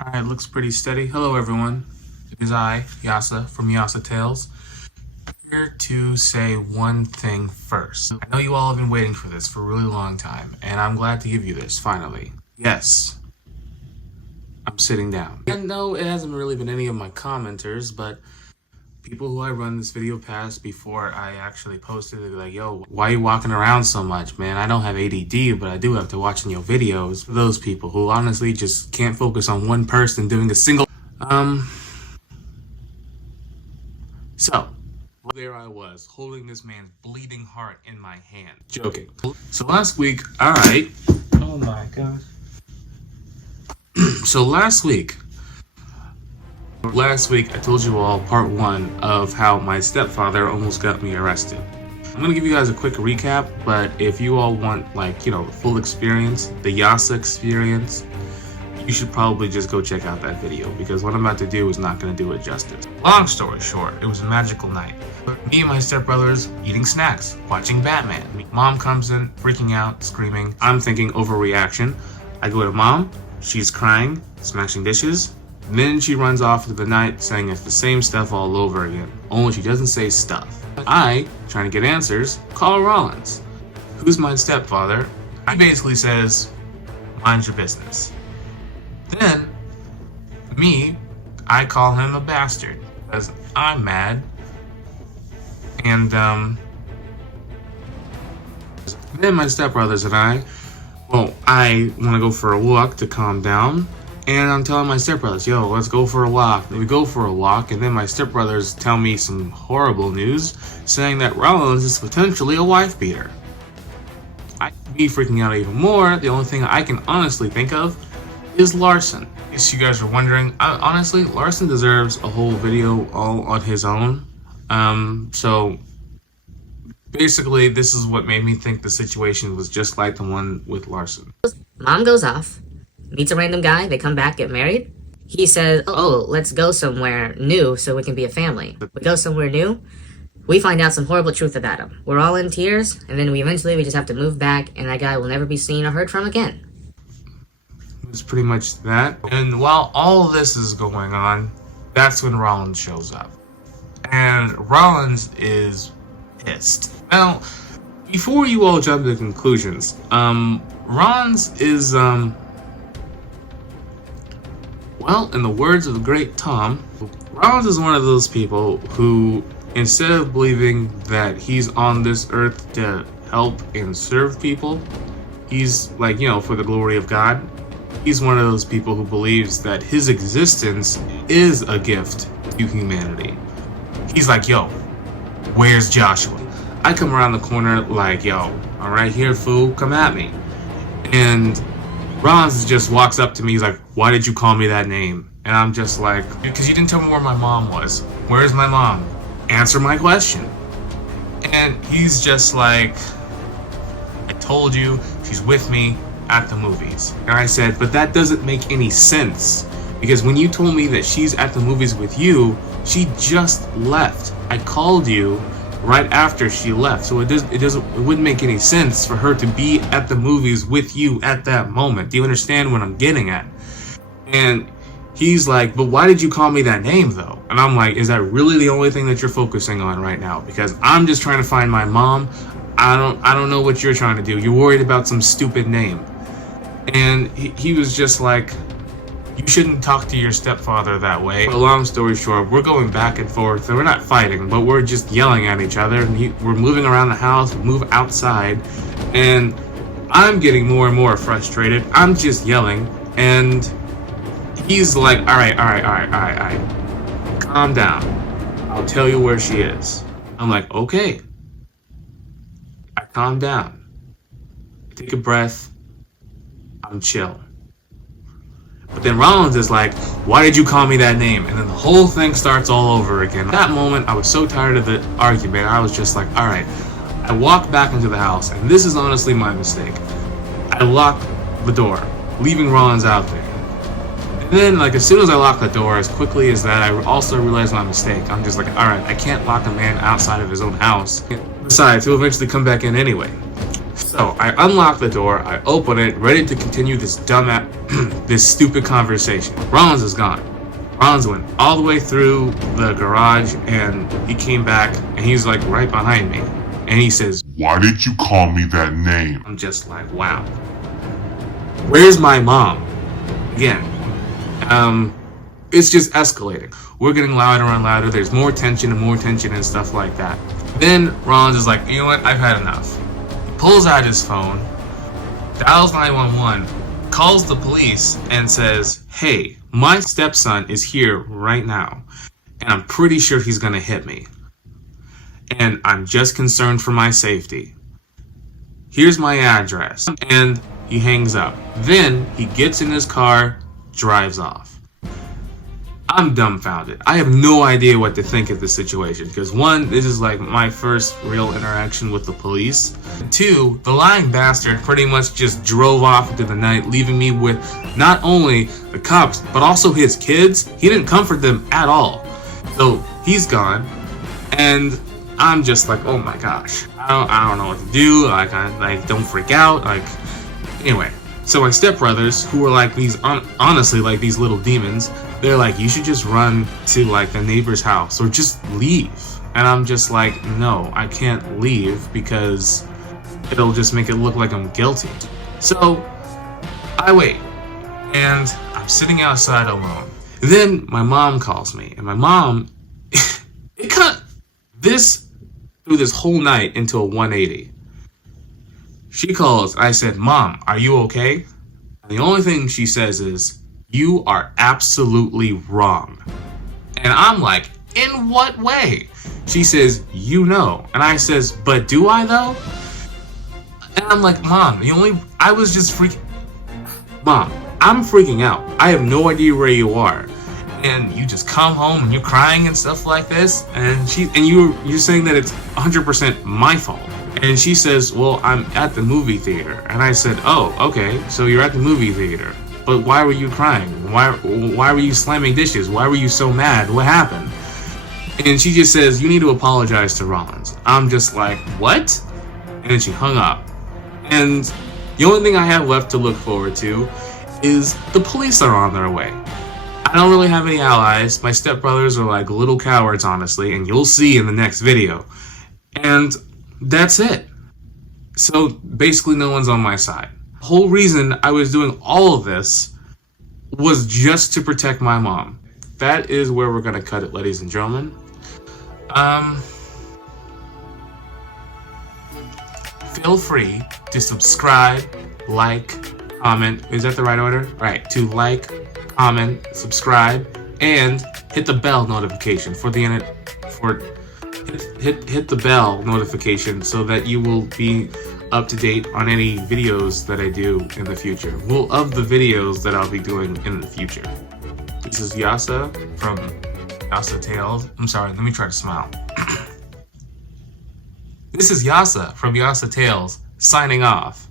Alright, looks pretty steady. Hello everyone, it is I, Yasa, from Yasa Tales, here to say one thing first. I know you all have been waiting for this for a really long time, and I'm glad to give you this, finally. Yes, I'm sitting down. And no, it hasn't really been any of my commenters, but people who I run this video past before I actually posted it, they'd be like, yo, why are you walking around so much, man? I don't have ADD, but I do have to watching your videos. For those people who honestly just can't focus on one person doing a single... So, there I was, holding this man's bleeding heart in my hand. Joking. So last week, alright. Oh my gosh. So last week I told you all part one of how my stepfather almost got me arrested. I'm gonna give you guys a quick recap, but if you all want, like, you know, the full experience, the Yasa experience, you should probably just go check out that video, because what I'm about to do is not gonna do it justice. Long story short, it was a magical night. Me and my stepbrothers eating snacks, watching Batman. Mom comes in, freaking out, screaming. I'm thinking overreaction. I go to Mom, she's crying, smashing dishes. And then she runs off into the night saying it's the same stuff all over again, only she doesn't say stuff. I, trying to get answers, call Rollins, who's my stepfather. He basically says, mind your business. Then, I call him a bastard, because I'm mad. And, then my stepbrothers and I want to go for a walk to calm down. And I'm telling my stepbrothers, yo, let's go for a walk. And we go for a walk, and then my stepbrothers tell me some horrible news, saying that Rollins is potentially a wife beater. Me freaking out even more, the only thing I can honestly think of is Larson. In case you guys are wondering, honestly, Larson deserves a whole video all on his own. So basically, this is what made me think the situation was just like the one with Larson. Mom goes off, meets a random guy, they come back, get married. He says, oh, let's go somewhere new so we can be a family. We go somewhere new, we find out some horrible truth about him. We're all in tears, and then we just have to move back, and that guy will never be seen or heard from again. It's pretty much that. And while all this is going on, that's when Rollins shows up. And Rollins is pissed. Now, before you all jump to conclusions, Rollins is, well, in the words of the great Tom, Rollins is one of those people who, instead of believing that he's on this earth to help and serve people, he's like, you know, for the glory of God. He's one of those people who believes that his existence is a gift to humanity. He's like, yo, where's Joshua? I come around the corner like, yo, all right, here, fool, come at me. And Rollins just walks up to me, he's like, why did you call me that name? And I'm just like, because you didn't tell me where my mom was. Where's my mom? Answer my question. And he's just like, I told you, she's with me at the movies. And I said, but that doesn't make any sense, because when you told me that she's at the movies with you, she just left. I called you right after she left, so it wouldn't make any sense for her to be at the movies with you at that moment. Do you understand what I'm getting at? And he's like, but why did you call me that name though? And I'm like, is that really the only thing that you're focusing on right now? Because I'm just trying to find my mom. I don't know what you're trying to do. You're worried about some stupid name. And he was just like, you shouldn't talk to your stepfather that way. But long story short, we're going back and forth, and we're not fighting, but we're just yelling at each other, and we're moving around the house, we move outside, and I'm getting more and more frustrated. I'm just yelling, and he's like, all right, calm down. I'll tell you where she is. I'm like, okay. I calm down. Take a breath. I'm chill. But then Rollins is like, why did you call me that name? And then the whole thing starts all over again. At that moment, I was so tired of the argument, I was just like, all right. I walked back into the house, and this is honestly my mistake. I locked the door, leaving Rollins out there. And then, like, as soon as I locked the door, as quickly as that, I also realized my mistake. I'm just like, all right, I can't lock a man outside of his own house. Besides, he'll eventually come back in anyway. So I unlock the door, I open it, ready to continue this this stupid conversation. Rollins is gone. Rollins went all the way through the garage, and he came back, and he's like right behind me. And he says, "Why did you call me that name?" I'm just like, wow. Where's my mom? Again, it's just escalating. We're getting louder and louder. There's more tension and stuff like that. Then Rollins is like, you know what? I've had enough. He pulls out his phone, dials 911, calls the police, and says, hey, my stepson is here right now, and I'm pretty sure he's gonna hit me. And I'm just concerned for my safety. Here's my address. And he hangs up. Then he gets in his car, drives off. I'm dumbfounded. I have no idea what to think of this situation, because one, this is like my first real interaction with the police. Two, the lying bastard pretty much just drove off into the night, leaving me with not only the cops, but also his kids. He didn't comfort them at all. So he's gone, and I'm just like, oh my gosh, I don't know what to do. Like, don't freak out. Like, anyway. So my stepbrothers, who were like these, honestly, like these little demons, they're like, you should just run to like the neighbor's house or just leave. And I'm just like, no, I can't leave because it'll just make it look like I'm guilty. So I wait, and I'm sitting outside alone. Then my mom calls me, and my mom, it cut this through this whole night into a 180. She calls. I said, Mom, are you okay? And the only thing she says is, you are absolutely wrong. And I'm like, in what way? She says, you know. And I says, but do I though? And I'm like, Mom, I was just freaking. Mom, I'm freaking out. I have no idea where you are. And you just come home and you're crying and stuff like this. And you're saying that it's 100% my fault. And she says, well, I'm at the movie theater. And I said, oh, okay, so you're at the movie theater. But why were you crying? Why were you slamming dishes? Why were you so mad? What happened? And she just says, you need to apologize to Rollins. I'm just like, what? And then she hung up. And the only thing I have left to look forward to is the police are on their way. I don't really have any allies. My stepbrothers are like little cowards, honestly, and you'll see in the next video. And that's it. So basically no one's on my side. The whole reason I was doing all of this was just to protect my mom. That is where we're gonna cut it, ladies and gentlemen. Feel free to subscribe, like, comment. Is that the right order? Right. To like, comment, subscribe, and hit the bell notification for the hit the bell notification so that you will be up to date on any videos that I do in the future. Well, of the videos that I'll be doing in the future. This is Yasa from Yasa Tales. I'm sorry, let me try to smile. This is Yasa from Yasa Tales, signing off.